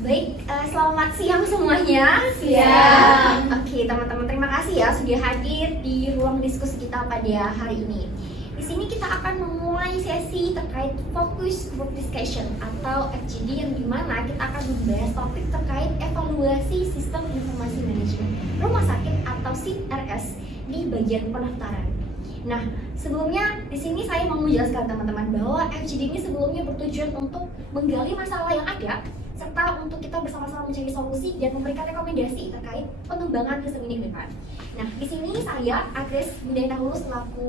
Baik, selamat siang semuanya. Siang. Oke, teman-teman, terima kasih ya sudah hadir di ruang diskusi kita pada hari ini. Di sini kita akan memulai sesi terkait Focus Group Discussion atau FGD, yang dimana kita akan membahas topik terkait evaluasi sistem informasi manajemen rumah sakit atau SIMRS di bagian pendaftaran. Nah, sebelumnya di sini saya mau menjelaskan teman-teman bahwa FGD ini sebelumnya bertujuan untuk menggali masalah yang ada serta untuk kita bersama-sama mencari solusi dan memberikan rekomendasi terkait pengembangan sistem ini ke depan. Nah, di sini saya Agnes Budayatahulu selaku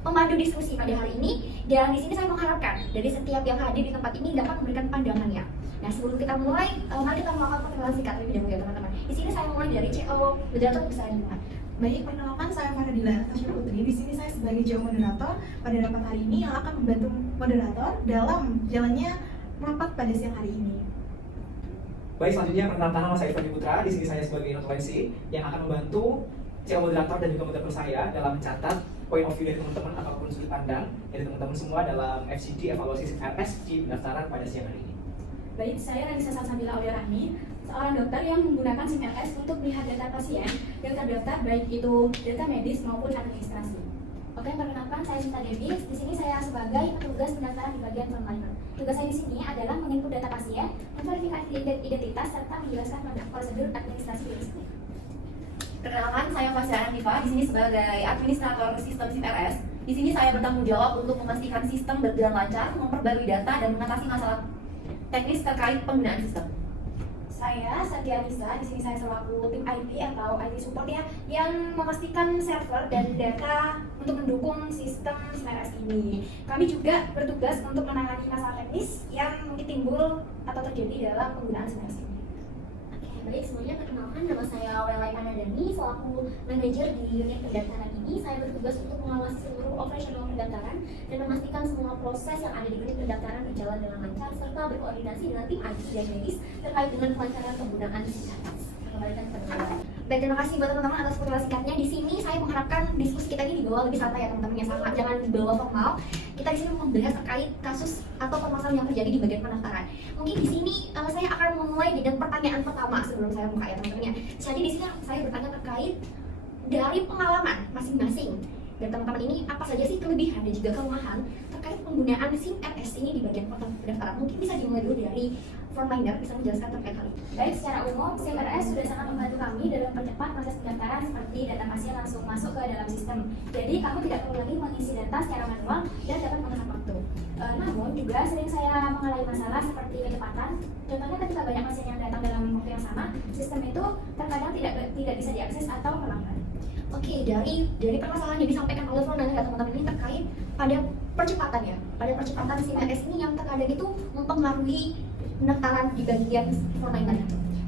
pemandu diskusi pada hari ini, dan di sini saya mengharapkan dari setiap yang hadir di tempat ini dapat memberikan pandangannya. Nah, sebelum kita mulai, mari kita melakukan perkenalan singkat terlebih dahulu ya teman-teman. Di sini saya mulai dari CEO Budayatahulu, bisa dimulai. Baik, perkenalkan saya Faradila Natasha Putri. Di sini saya sebagai CEO moderator pada rapat hari ini yang akan membantu moderator dalam jalannya rapat pada siang hari ini. Baik, selanjutnya perkenalkan nama saya Fadi Putra. Di sini saya sebagai notulensi yang akan membantu CEO moderator dan juga moderator saya dalam mencatat point of view dari teman-teman ataupun sudut pandang dari teman-teman semua dalam FCD evaluasi SIMRS di pendaftaran pada siang hari ini. Baik, saya Ranisa Salsabila Awiyarahmi, seorang dokter yang menggunakan SIMRS untuk melihat data pasien yang terdaftar, baik itu data medis maupun administrasi. Oke, perkenalkan saya Sinta Dewi. Di sini saya sebagai petugas pendaftaran di bagian frontliner. Tugas saya di sini adalah menginput data pasien, memverifikasi identitas serta menjelaskan prosedur administrasi logistik. Perkenalkan, saya Fasya Anifa, di sini sebagai administrator sistem SIMRS. Di sini saya bertanggung jawab untuk memastikan sistem berjalan lancar, memperbarui data dan mengatasi masalah teknis terkait penggunaan sistem. Saya Satya Nisa, di sini saya selaku tim IT atau IT support ya, yang memastikan server dan data untuk mendukung sistem SIMRS ini. Kami juga bertugas untuk menangani masalah teknis yang mungkin timbul atau terjadi dalam penggunaan SIMRS ini. Baik, semuanya perkenalkan, nama saya Welai Panadani, selaku manajer di unit pendaftaran ini. Saya bertugas untuk mengawasi seluruh operasional pendaftaran dan memastikan semua proses yang ada di unit pendaftaran berjalan dengan lancar serta berkoordinasi dengan tim IT dan medis terkait dengan kelancaran penggunaan SIMRS. Kembalikan ke teman-teman. Baik, terima kasih buat teman-teman atas perkenalan singkatnya. Di sini saya mengharapkan diskusi kita ini dibawa lebih santai ya teman-teman, ya, sama jangan dibawa formal. Kita di sini membahas terkait kasus atau permasalahan yang terjadi di bagian pendaftaran. Mungkin di sini saya akan memulai dengan pertanyaan pertama sebelum saya buka ya teman-teman ya. Jadi di sini saya bertanya terkait dari pengalaman masing-masing dan teman-teman ini, apa saja sih kelebihan dan juga kelemahan terkait penggunaan SIMRS ini di bagian pendaftaran. Mungkin bisa dimulai dulu dari frontliner, bisa menjelaskan terkait hal ini. Baik, secara umum SIMRS sudah sangat membantu kami dalam percepat proses pendaftaran seperti data pasien langsung masuk ke dalam sistem. Jadi kamu tidak perlu lagi mengisi data secara manual dan dapat menghemat waktu. Namun juga sering saya mengalami masalah seperti kecepatan. Contohnya ketika banyak pasien yang datang dalam waktu yang sama, sistem itu terkadang tidak bisa diakses atau melambat. Oke, dari permasalahan yang disampaikan oleh frontliner ya teman-teman ini terkait pada percepatan ya, pada percepatan SIMRS ini yang terkadang itu mempengaruhi pendaftaran di bagian frontliner.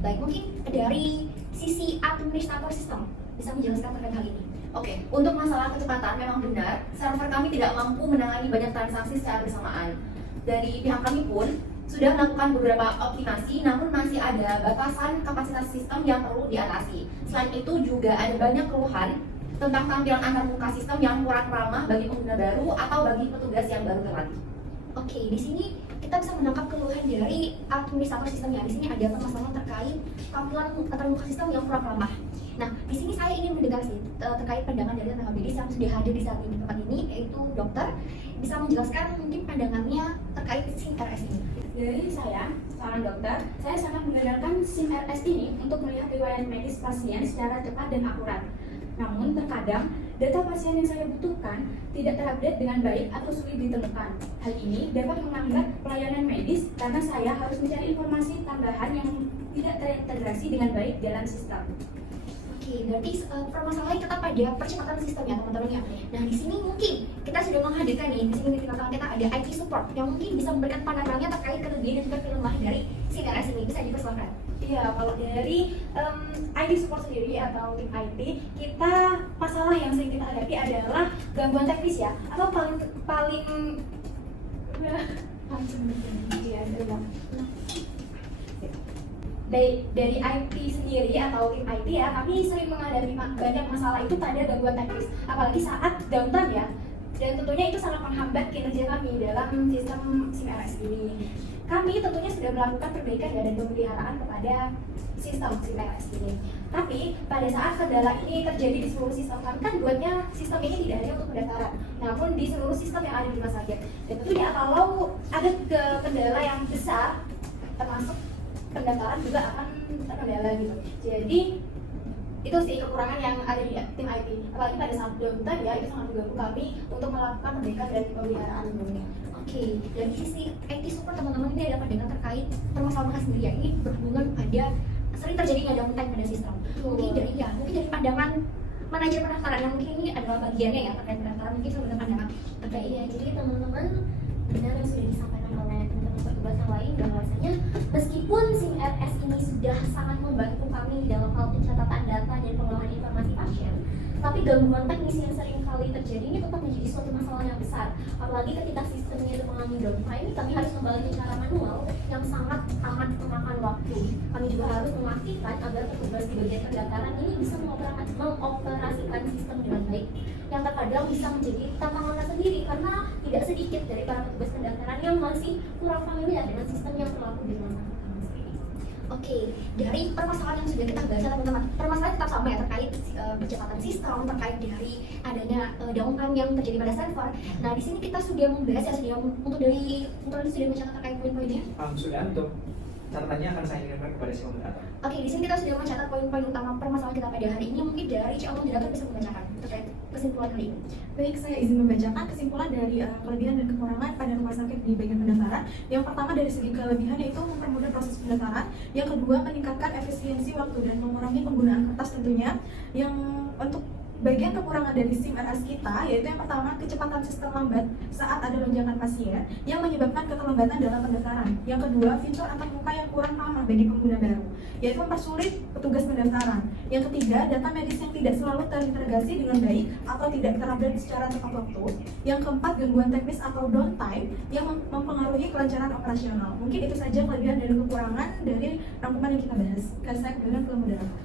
Baik, mungkin dari sisi administrator sistem bisa menjelaskan terkait hal ini. Oke, untuk masalah kecepatan memang benar, server kami tidak mampu menangani banyak transaksi secara bersamaan. Dari pihak kami pun sudah melakukan beberapa optimasi, namun masih ada batasan kapasitas sistem yang perlu diatasi. Selain itu juga ada banyak keluhan tentang tampilan antar muka sistem yang kurang ramah bagi pengguna baru atau bagi petugas yang baru terlatih. Oke, di sini kita bisa menangkap keluhan dari administrator sistem ya. Di sini ada permasalahan terkait tampilan antar muka sistem yang kurang ramah. Nah, di sini saya ingin mendengar sih terkait pandangan dari tenaga medis yang sudah hadir di saat ini di tempat ini, yaitu dokter, bisa menjelaskan mungkin pandangannya terkait SIMRS ini. Dari saya, seorang dokter, saya sangat mengandalkan SIMRS ini untuk melihat riwayat medis pasien secara cepat dan akurat. Namun terkadang data pasien yang saya butuhkan tidak terupdate dengan baik atau sulit ditemukan. Hal ini dapat menghambat pelayanan medis karena saya harus mencari informasi tambahan yang tidak terintegrasi dengan baik dalam sistem. Oke, berarti permasalahan kita pada percepatan sistem ya teman-teman ya. Nah, di sini mungkin kita sudah menghadirkan nih, di sini di tengah-tengah kita ada IT support yang mungkin bisa memberikan pandangannya terkait kelebihan dan juga kelemahan dari SIMRS ini. Bisa dipersilakan. Iya, kalau dari IT support sendiri atau tim IT, kita masalah yang sering kita hadapi adalah gangguan teknis ya, atau paling dari IT sendiri atau tim IT ya, kami sering menghadapi banyak masalah itu pada gangguan teknis, apalagi saat downtime ya. dan tentunya itu sangat menghambat kinerja kami dalam sistem SIM-RS ini. Kami tentunya sudah melakukan perbaikan dan pemeliharaan kepada sistem SIM-RS ini. Tapi pada saat kendala ini terjadi di seluruh sistem, kami kan buatnya sistem ini tidak hanya untuk pendaftaran, namun di seluruh sistem yang ada di rumah sakit. Dan tentunya kalau ada kendala yang besar, termasuk pendaftaran juga akan terkendala gitu. Jadi itu sih kekurangan yang ada di tim IT. Apalagi pada saat downtime ya, itu sangat mengganggu kami untuk melakukan perbaikan dan pemeliharaan sebelumnya. Oke, dari sisi IT support teman-teman ini ada pandangan terkait permasalahan sendiri ya. Ini berhubungan pada sering terjadinya downtime pada sistem. Mungkin dari pandangan manajer pendaftaran yang mungkin ini adalah bagiannya ya terkait pendaftaran, mungkin sudah ada pandangan terkait Iya, jadi teman-teman benar yang sudah disampaikan oleh teman-teman petugas yang lain bahwasanya meskipun SIM-RS ini sudah sangat membantu kami dalam hal pencatatan data dan pengolahan informasi pasien, tapi gangguan teknis yang sering kali terjadi ini tetap menjadi suatu masalah yang besar. Apalagi ketika sistemnya itu mengalami downtime, kami harus kembali secara manual yang sangat amat memakan waktu. Kami juga harus memastikan agar petugas di bagian pendaftaran ini bisa mengoperasikan sistem dengan baik, yang terkadang bisa menjadi tantangan tersendiri karena tidak sedikit dari para petugas pendaftaran yang masih kurang familiar dengan sistem yang berlaku di rumah sakit. Oke, dari permasalahan yang sudah kita bahas teman-teman, permasalahan tetap sama ya terkait percepatan sistem, terkait dari adanya downtime yang terjadi pada server. Nah, di sini kita sudah membahas ya, sudah sudah mencatat terkait poin-poinnya. Sudah, untuk catatannya akan saya kirimkan kepada si moderator. Oke, di sini kita sudah mencatat poin-poin utama permasalahan kita pada hari ini. Mungkin dari Cik Moderator bisa membacakan terkait kesimpulan hari ini. Baik, saya izin membacakan kesimpulan dari kelebihan dan kekurangan pada rumah sakit di bagian pendaftaran. Yang pertama dari segi kelebihan yaitu mempermudah proses pendaftaran. Yang kedua meningkatkan efisiensi waktu dan mengurangi penggunaan kertas tentunya. Yang untuk bagian kekurangan dari SIM-RS kita yaitu yang pertama kecepatan sistem lambat saat ada lonjakan pasien yang menyebabkan keterlambatan dalam pendaftaran. Yang kedua fitur antar muka yang kurang ramah bagi pengguna baru yaitu mempersulit petugas pendaftaran. Yang ketiga data medis yang tidak selalu terintegrasi dengan baik atau tidak terupdate secara tepat waktu. Yang keempat gangguan teknis atau downtime yang mempengaruhi kelancaran operasional. Mungkin itu saja kelebihan dan kekurangan dari rangkuman yang kita bahas. Saya kemudian ke moderator.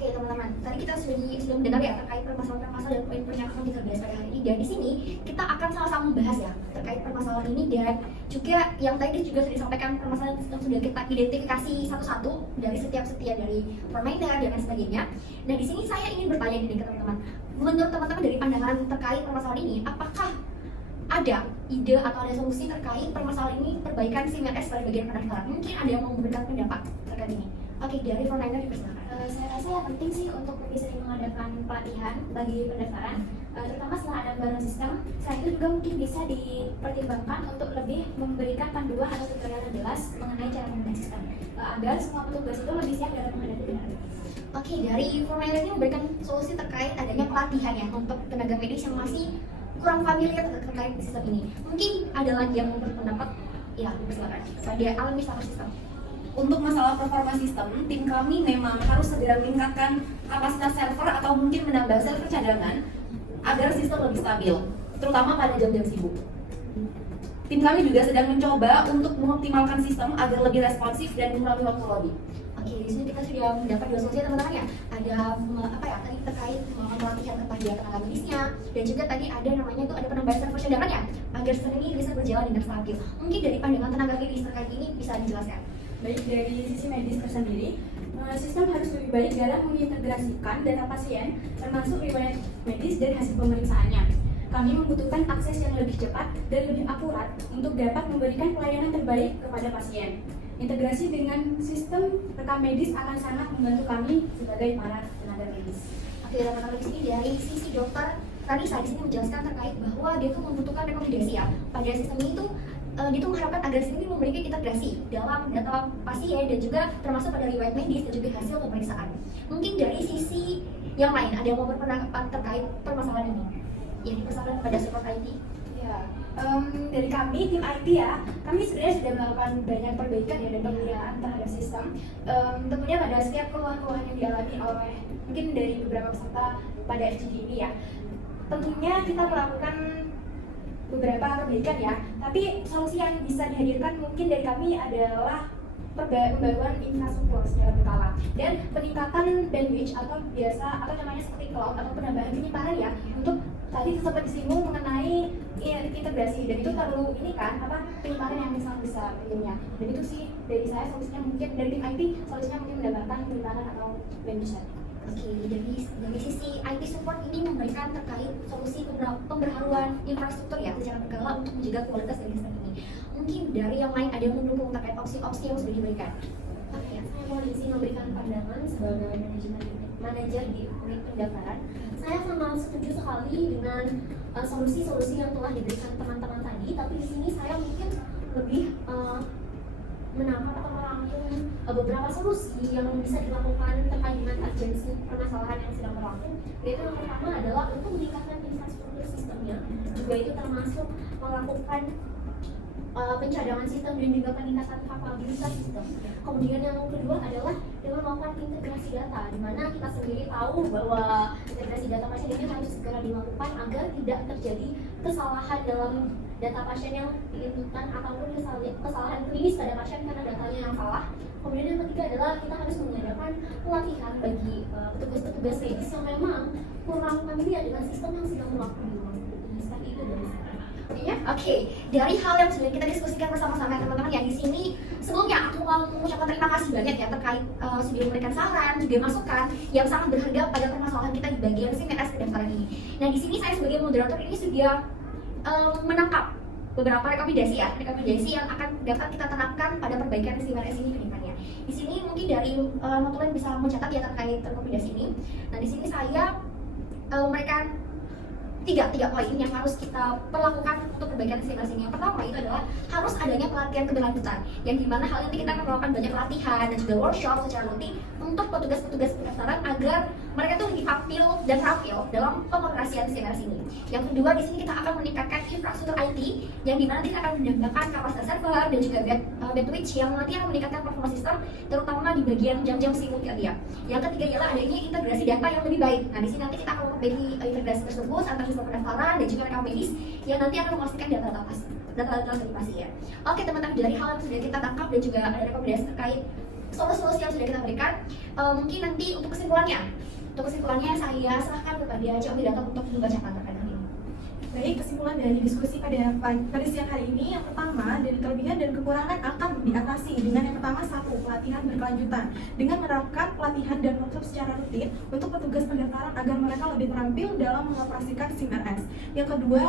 Oke teman-teman, tadi kita sudah mendengar ya terkait permasalahan-permasalahan dan poin-poin yang akan kita bahas pada hari ini. Dan di sini kita akan sama-sama membahas ya terkait permasalahan ini dan juga yang tadi juga sudah disampaikan permasalahan yang sudah kita identifikasi satu-satu dari setiap dari permainan dan lain sebagainya. Nah di sini saya ingin bertanya nih ke teman-teman, menurut teman-teman dari pandangan terkait permasalahan ini, apakah ada ide atau ada solusi terkait permasalahan ini perbaikan SIM-RS pada bagian pendaftaran? Mungkin ada yang mau memberikan pendapat terkait ini. Oke, dari Fernanda dipersilakan. Saya rasa yang penting sih untuk lebih sering mengadakan pelatihan bagi pendaftaran, terutama setelah ada baru sistem. Selain itu juga mungkin bisa dipertimbangkan untuk lebih memberikan panduan atau tutorial yang jelas mengenai cara menggunakan sistem, agar semua petugas itu lebih siap dalam menghadapi kendala. Oke, dari Fernanda ini memberikan solusi terkait adanya pelatihan ya untuk tenaga medis yang masih kurang familiar terkait sistem ini. Mungkin ada lagi yang berpendapat? Ya, silakan. Kepada administrator sistem. Untuk masalah performa sistem, tim kami memang harus segera meningkatkan kapasitas server atau mungkin menambah server cadangan agar sistem lebih stabil, terutama pada jam-jam sibuk. Tim kami juga sedang mencoba untuk mengoptimalkan sistem agar lebih responsif dan mengurangi waktu lobby. Oke, di sini kita sudah mendapat dua solusi teman-teman ya. Ada tadi terkait pelatihan kepada tenaga medisnya dan juga tadi ada namanya itu ada penambahan server cadangan ya agar sistem ini bisa berjalan dengan stabil. Mungkin dari pandangan tenaga medis terkait ini bisa dijelaskan. Baik, dari sisi medis tersendiri, sistem harus lebih baik dalam mengintegrasikan data pasien, termasuk riwayat medis dan hasil pemeriksaannya. Kami membutuhkan akses yang lebih cepat dan lebih akurat untuk dapat memberikan pelayanan terbaik kepada pasien. Integrasi dengan sistem rekam medis akan sangat membantu kami sebagai para tenaga medis. Oke, teman-teman di sini dari sisi dokter tadi saya di sini menjelaskan terkait bahwa dia tuh membutuhkan rekomendasi ya pada sistem ini tuh dia tuh mengharapkan agar sistem ini memberikan integrasi dalam data pasien dan juga termasuk pada riwayat medis dan juga hasil pemeriksaan. Mungkin dari sisi yang lain ada yang mau berpendapat terkait permasalahan ini? Ya, dipersilakan kepada support IT. Ya, dari kami tim IT ya, kami sebenarnya sudah melakukan banyak perbaikan ya dan pemeliharaan terhadap sistem. Tentunya pada setiap keluhan-keluhan yang dialami oleh mungkin dari beberapa peserta pada FGD ini ya, tentunya kita melakukan beberapa perbaikan ya. Tapi solusi yang bisa dihadirkan mungkin dari kami adalah pembaruan infrastruktur secara berkala dan peningkatan bandwidth atau biasa atau namanya seperti cloud atau penambahan penyimpanan ya untuk tadi sempat disinggung mengenai integrasi, dan itu perlu ini kan penyebaran yang sangat besar tentunya. Dan itu sih dari saya solusinya mungkin dari tim IT solusinya mungkin mendapatkan penyebaran atau besar. Oke, dari sisi IT support ini memberikan terkait solusi pembaharuan infrastruktur ya secara berkala untuk menjaga kualitas dari sistem ini. Mungkin dari yang lain ada yang mendukung terkait opsi-opsi yang sudah diberikan. Oke, saya mau di sini memberikan pandangan sebagai manajer di unit pendaftaran. Saya sangat setuju sekali dengan solusi-solusi yang telah diberikan teman-teman tadi, tapi di sini saya mungkin lebih menangkap atau merangkum beberapa solusi yang bisa dilakukan terkait dengan urgensi permasalahan yang sedang berlangsung. Yaitu yang pertama adalah untuk meningkatkan infrastruktur sistemnya, juga itu termasuk melakukan pencadangan sistem dan juga peningkatan kapabilitas sistem. Kemudian yang kedua adalah dengan melakukan integrasi data, di mana kita sendiri tahu bahwa integrasi data pasien ini harus segera dilakukan agar tidak terjadi kesalahan dalam data pasien yang diinputkan ataupun kesalahan klinis pada pasien karena datanya yang salah. Kemudian yang ketiga adalah kita harus mengadakan pelatihan bagi petugas-petugas medis yang memang kurang familiar dengan sistem yang sedang berlaku di luar. Seperti itu dari saya. Oke, dari hal yang sudah kita diskusikan bersama-sama teman-teman ya di sini, sebelumnya aku mau mengucapkan terima kasih banyak ya terkait sudah memberikan saran juga masukan yang sangat berharga pada permasalahan kita di bagian SIM-RS pendaftaran ini. Nah di sini saya sebagai moderator ini sudah menangkap beberapa rekomendasi yang akan dapat kita terapkan pada perbaikan SIM-RS ini ke depannya. Di sini mungkin dari notulen bisa mencatat ya terkait rekomendasi ini. Nah di sini saya memberikan tiga poin yang harus kita perlakukan untuk perbaikan SIM-RS ini. Yang pertama itu adalah harus adanya pelatihan keberlanjutan, yang dimana hal ini kita akan melakukan banyak pelatihan dan juga workshop secara rutin untuk petugas-petugas pendaftaran agar mereka tuh lebih tampil dan terampil dalam pengoperasian SIM-RS ini. Yang kedua di sini kita akan meningkatkan infrastruktur IT, yang dimana kita akan menambahkan kapasitas server dan juga bandwidth yang nanti akan meningkatkan performa sistem, terutama di bagian jam-jam sibuk ya. Yang ketiga ialah adanya integrasi data yang lebih baik. Nah di sini nanti kita akan memperbaiki integrasi tersebut antara sistem pendaftaran dan juga rekam medis yang nanti akan memastikan data dari pasien. Oke teman-teman, dari hal yang sudah kita tangkap dan juga ada rekomendasi terkait solusi-solusi yang sudah kita berikan, mungkin nanti untuk kesimpulannya saya serahkan kepada Cik Omidata untuk membacakan terkait hal ini. Baik, kesimpulan dari diskusi pada siang hari ini, yang pertama, dari kelebihan dan kekurangan akan diatasi dengan yang pertama, satu, pelatihan berkelanjutan dengan menerapkan pelatihan dan workshop secara rutin untuk petugas pendaftaran agar mereka lebih terampil dalam mengoperasikan SIM-RS. Yang kedua,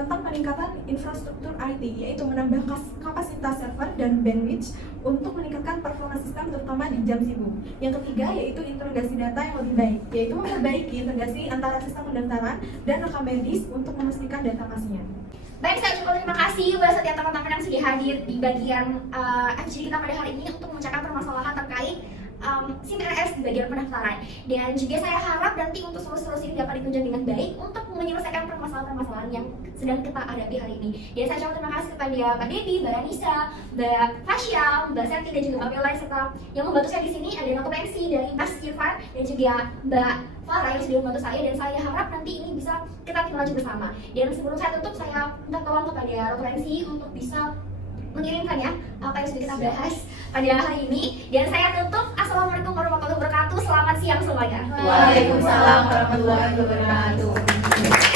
tentang peningkatan infrastruktur IT, yaitu menambah kapasitas server dan bandwidth untuk meningkatkan performa sistem terutama di jam sibuk. Yang ketiga, yaitu integrasi data yang lebih baik, yaitu memperbaiki integrasi antara sistem pendaftaran dan rekam medis untuk memastikan data pasien. Baik, saya ucapkan terima kasih buat setiap teman-teman yang sudah hadir di bagian FGD kita pada hari ini untuk memecahkan permasalahan terkait SIM-RS di bagian pendaftaran. Dan juga saya harap nanti untuk solusi-solusi ini dapat ditunjang dengan baik untuk menyelesaikan permasalahan-permasalahan yang sedang kita hadapi hari ini. Dan saya ucapkan terima kasih kepada Pak Dedi, Mbak Ranisa, Mbak Fasya, Mbak Santi, dan juga Mbak Bella, serta yang membantu saya di sini ada Mbak Pensi dari Mas Irfan dan juga Mbak Farah yang sudah membantu saya, dan saya harap nanti ini bisa kita tindak lanjut bersama. Dan sebelum saya tutup, saya minta tolong kepada Mbak Pensi untuk bisa mengirimkan ya apa yang sudah kita bahas pada hari ini. Dan saya tutup, assalamualaikum warahmatullahi wabarakatuh. Selamat siang semuanya. Waalaikumsalam warahmatullahi wabarakatuh.